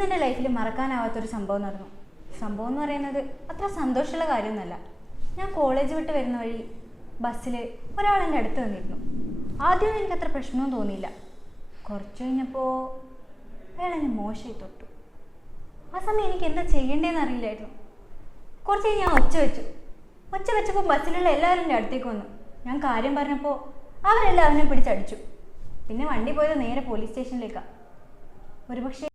ഇന്നെൻ്റെ ലൈഫിൽ മറക്കാനാവാത്തൊരു സംഭവം നടന്നു. സംഭവം എന്ന് പറയുന്നത് അത്ര സന്തോഷമുള്ള കാര്യമൊന്നുമല്ല. ഞാൻ കോളേജ് വിട്ട് വരുന്ന വഴി ബസ്സിൽ ഒരാൾ എൻ്റെ അടുത്ത് വന്നിരുന്നു. ആദ്യം എനിക്കത്ര പ്രശ്നമൊന്നും തോന്നിയില്ല. കുറച്ച് കഴിഞ്ഞപ്പോൾ അയാൾ എന്നെ മോശമായി തൊട്ടു. ആ സമയം എനിക്ക് എന്താ ചെയ്യേണ്ടതെന്ന് അറിയില്ലായിരുന്നു. കുറച്ച് കഴിഞ്ഞ് ഞാൻ ഒച്ച വെച്ചപ്പോൾ ബസ്സിലുള്ള എല്ലാവരും എൻ്റെ അടുത്തേക്ക് വന്നു. ഞാൻ കാര്യം പറഞ്ഞപ്പോൾ അവരെല്ലാം അവനെ പിടിച്ചടിച്ചു. പിന്നെ വണ്ടി പോയത് നേരെ പോലീസ് സ്റ്റേഷനിലേക്കാണ്. ഒരുപക്ഷെ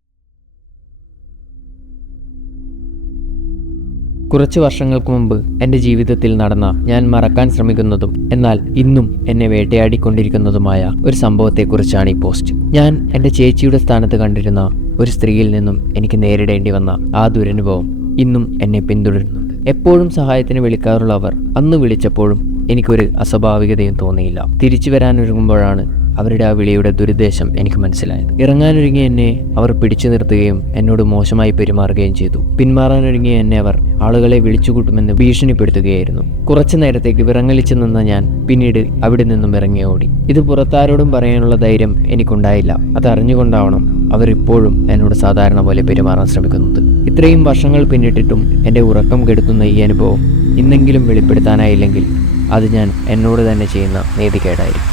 കുറച്ച് വർഷങ്ങൾക്ക് മുമ്പ് എൻ്റെ ജീവിതത്തിൽ നടന്ന, ഞാൻ മറക്കാൻ ശ്രമിക്കുന്നതും എന്നാൽ ഇന്നും എന്നെ വേട്ടയാടിക്കൊണ്ടിരിക്കുന്നതുമായ ഒരു സംഭവത്തെക്കുറിച്ചാണ് ഈ പോസ്റ്റ്. ഞാൻ എൻ്റെ ചേച്ചിയുടെ സ്ഥാനത്ത് കണ്ടിരുന്ന ഒരു സ്ത്രീയിൽ നിന്നും എനിക്ക് നേരിടേണ്ടി വന്ന ആ ദുരനുഭവം ഇന്നും എന്നെ പിന്തുടരുന്നുണ്ട്. എപ്പോഴും സഹായത്തിന് വിളിക്കാറുള്ള അവർ അന്ന് വിളിച്ചപ്പോഴും എനിക്കൊരു അസ്വാഭാവികതയും തോന്നിയില്ല. തിരിച്ചു വരാനൊരുങ്ങുമ്പോഴാണ് അവരുടെ ആ വിളിയുടെ ദുരുദ്ദേശം എനിക്ക് മനസ്സിലായത്. ഇറങ്ങാനൊരുങ്ങിയ എന്നെ അവർ പിടിച്ചു നിർത്തുകയും എന്നോട് മോശമായി പെരുമാറുകയും ചെയ്തു. പിന്മാറാനൊരുങ്ങിയ എന്നെ അവർ ആളുകളെ വിളിച്ചുകൂട്ടുമെന്ന് ഭീഷണിപ്പെടുത്തുകയായിരുന്നു. കുറച്ചു നേരത്തേക്ക് വിറങ്ങലിച്ചു നിന്ന ഞാൻ പിന്നീട് അവിടെ നിന്നും ഇറങ്ങി ഓടി. ഇത് പുറത്താരോടും പറയാനുള്ള ധൈര്യം എനിക്കുണ്ടായില്ല. അതറിഞ്ഞുകൊണ്ടാവണം അവർ ഇപ്പോഴും എന്നോട് സാധാരണ പോലെ പെരുമാറാൻ ശ്രമിക്കുന്നത്. ഇത്രയും വർഷങ്ങൾ പിന്നിട്ടിട്ടും എൻ്റെ ഉറക്കം കെടുത്തുന്ന ഈ അനുഭവം ഇന്നെങ്കിലും വെളിപ്പെടുത്താനായില്ലെങ്കിൽ അത് ഞാൻ എന്നോട് തന്നെ ചെയ്യുന്ന നീതികേടായിരിക്കും.